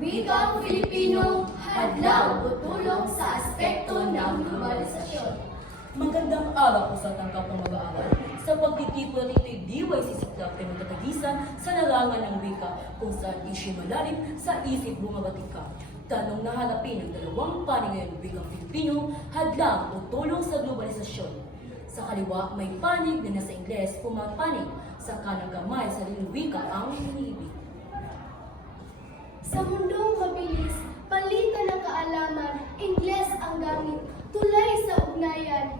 Wikang Filipino, hadlang o tulong sa aspekto ng globalisasyon. Magandang araw po sa tangkap ng mag-aaral. Sa pagtitipon natin ito'y DYC Siklap ay magtatagisan sa larangan ng wika kung saan isyu malalim sa isip bumabatika. Tanong na hanapin ng dalawang panig ngayon, wikang Filipino, hadlang o tulong sa globalisasyon. Sa kaliwa, may panig na nasa Ingles, pumapanig. Sa kanang kamay, sa liling wika ang hiniibig. Sa mundong mabilis, palitan ng kaalaman, Ingles ang gamit, tulay sa ugnayan.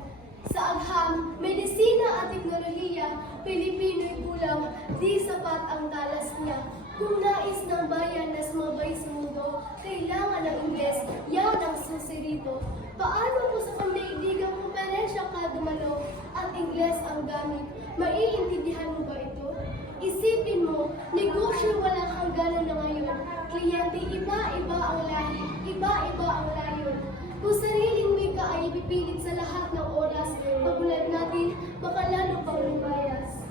Sa agham, medisina at teknolohiya, Pilipino'y kulang, di sapat ang talas niya. Kung nais ng bayan na sumabay sa mundo, kailangan ng Ingles, yan ang susirito. Paano mo sa pandaigdigang kumperensya ka dumalo at Ingles ang gamit? Maiintindihan mo ba ito? Isipin mo, negosyo walang hangganan na ngayon. Kliyente iba-iba ang lahi, iba-iba ang layon. Kung sariling wika ay ipipilit sa lahat ng oras, pagulat natin, baka lalo pang lumayas.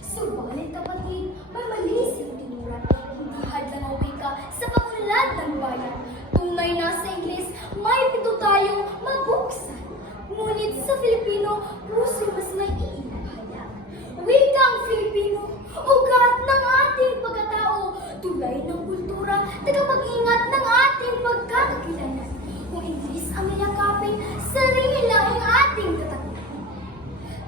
Subalit kapatid, may mali sa itinuran. Hindi hadlang ang wika sa pag-unlad ng bayan. Tunay na sa Ingles, may pito tayong mabuksan. Ngunit sa Filipino, puso mas may iinahayag. Wikang Filipino, ugat ng ating pagkatao, tulay ng kultura, tagapag-ingat ng ating pagkakakilanlan. Kung Ingles ang iyakapin, sarili lang ang ating tatatnan.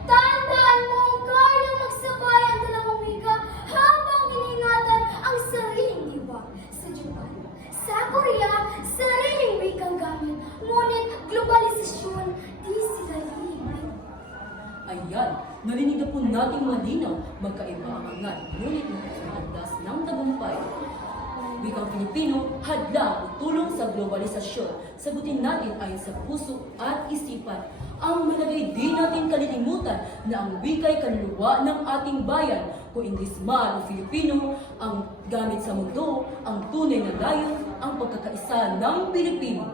Tandaan mo, kayang magsabay ang dalawang wika habang iningatan ang sariling diwa. Sa Japan, sa Korea, sariling wikang gamit, ngunit globalisasyon, di sila libre. Ayan, narinig na po nating malinaw, magkaiba ang angat, ngunit nakasandas ng tagumpay. Wikang Filipino, hadlang o tulong sa globalisasyon. Sagutin natin ayon sa puso at isipan. Ang malagay di natin kalilimutan na ang wika'y kaluluwa ng ating bayan. Kung Ingles man o Filipino, ang gamit sa mundo, ang tunay na dayon, ang pagkakaisa ng Pilipino.